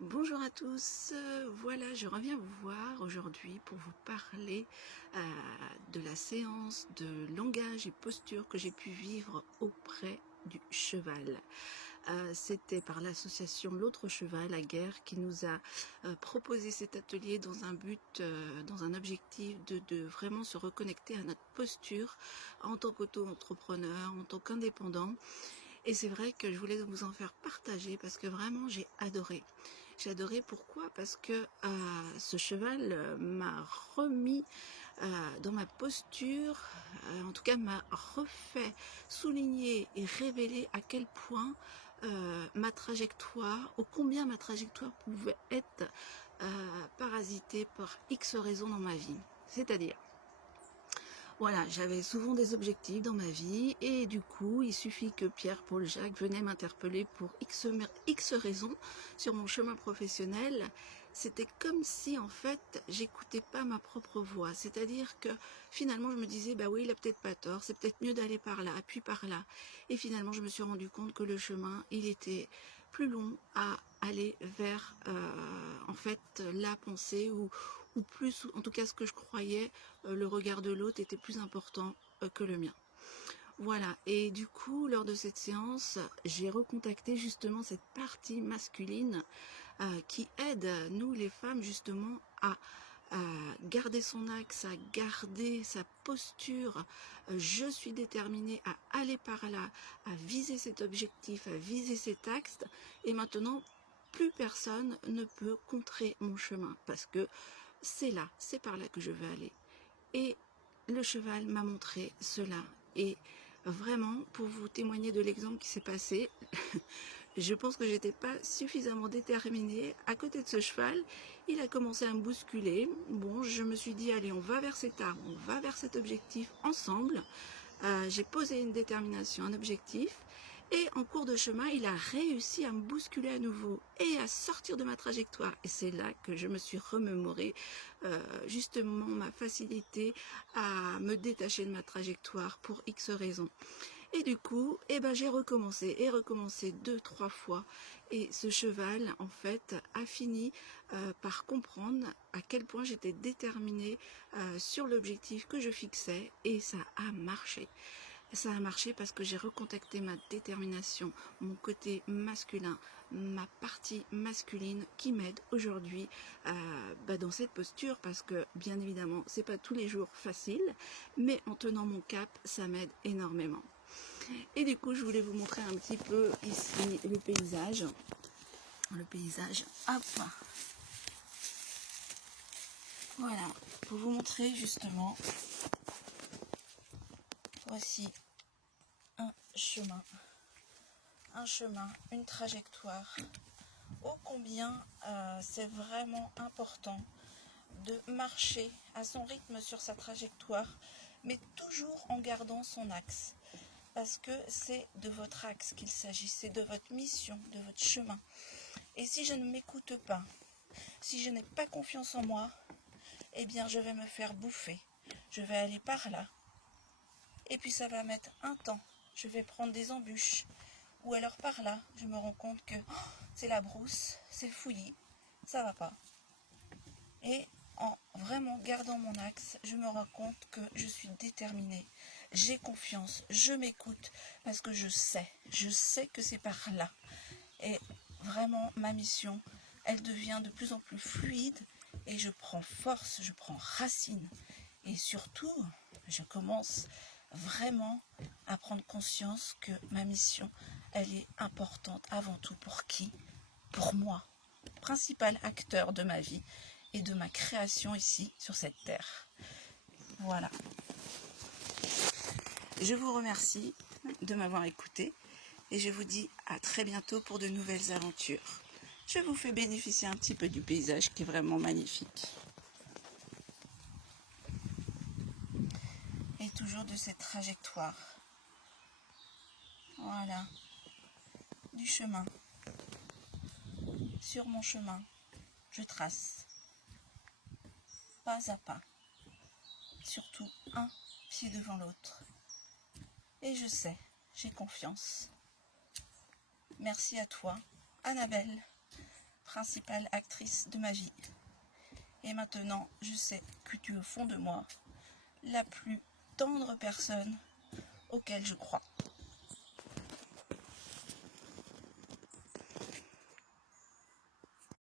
Bonjour à tous, voilà, je reviens vous voir aujourd'hui pour vous parler de la séance de langage et posture que j'ai pu vivre auprès du cheval. C'était par l'association L'Autre Cheval à Guerre qui nous a proposé cet atelier dans un but, dans un objectif de vraiment se reconnecter à notre posture en tant qu'auto-entrepreneur, en tant qu'indépendant. Et c'est vrai que je voulais vous en faire partager parce que vraiment j'ai adoré. J'ai adoré pourquoi? Parce que ce cheval m'a remis dans ma posture, en tout cas m'a refait souligner et révéler à quel point ma trajectoire, ou combien ma trajectoire pouvait être parasitée par X raisons dans ma vie. C'est-à-dire, voilà, j'avais souvent des objectifs dans ma vie et du coup, il suffit que Pierre, Paul, Jacques venaient m'interpeller pour X raisons sur mon chemin professionnel. C'était comme si en fait, j'écoutais pas ma propre voix. C'est-à-dire que finalement, je me disais, bah oui, il a peut-être pas tort, c'est peut-être mieux d'aller par là, puis par là. Et finalement, je me suis rendu compte que le chemin, il était plus long à aller vers en fait la pensée ou plus, en tout cas ce que je croyais, le regard de l'autre était plus important que le mien. Voilà, et du coup, lors de cette séance, j'ai recontacté justement cette partie masculine qui aide nous les femmes justement à garder son axe, à garder sa posture. Je suis déterminée à aller par là, à viser cet objectif, à viser cet axe. Et maintenant, plus personne ne peut contrer mon chemin parce que c'est là, c'est par là que je veux aller. Et le cheval m'a montré cela. Et vraiment, pour vous témoigner de l'exemple qui s'est passé, je pense que j'étais pas suffisamment déterminée. À côté de ce cheval, il a commencé à me bousculer. Bon, je me suis dit, allez, on va vers cet arbre, on va vers cet objectif ensemble. J'ai posé une détermination, un objectif. Et en cours de chemin, il a réussi à me bousculer à nouveau et à sortir de ma trajectoire. Et c'est là que je me suis remémoré justement ma facilité à me détacher de ma trajectoire pour X raisons. Et du coup, j'ai recommencé et recommencé 2-3 fois. Et ce cheval, en fait, a fini par comprendre à quel point j'étais déterminée sur l'objectif que je fixais. Et ça a marché. Ça a marché parce que j'ai recontacté ma détermination, mon côté masculin, ma partie masculine qui m'aide aujourd'hui dans cette posture parce que bien évidemment c'est pas tous les jours facile, mais en tenant mon cap ça m'aide énormément. Et du coup je voulais vous montrer un petit peu ici le paysage. Hop, voilà, pour vous montrer justement, voici un chemin, une trajectoire. Ô combien c'est vraiment important de marcher à son rythme sur sa trajectoire, mais toujours en gardant son axe. Parce que c'est de votre axe qu'il s'agit, c'est de votre mission, de votre chemin. Et si je ne m'écoute pas, si je n'ai pas confiance en moi, eh bien je vais me faire bouffer. Je vais aller par là. Et puis ça va mettre un temps. Je vais prendre des embûches. Ou alors par là, je me rends compte que c'est la brousse, c'est le fouillis, ça va pas. Et en vraiment gardant mon axe, je me rends compte que je suis déterminée. J'ai confiance, je m'écoute parce que je sais que c'est par là. Et vraiment, ma mission, elle devient de plus en plus fluide et je prends force, je prends racine. Et surtout, je commence vraiment à prendre conscience que ma mission, elle est importante avant tout pour qui? Pour moi, principal acteur de ma vie et de ma création ici sur cette terre. Voilà. Je vous remercie de m'avoir écouté et je vous dis à très bientôt pour de nouvelles aventures. Je vous fais bénéficier un petit peu du paysage qui est vraiment magnifique. Et toujours de cette trajectoire. Voilà. Du chemin. Sur mon chemin, je trace. Pas à pas. Surtout un pied devant l'autre. Et je sais, j'ai confiance. Merci à toi, Annabelle, principale actrice de ma vie. Et maintenant, je sais que tu es au fond de moi la plus tendre personne auquel je crois.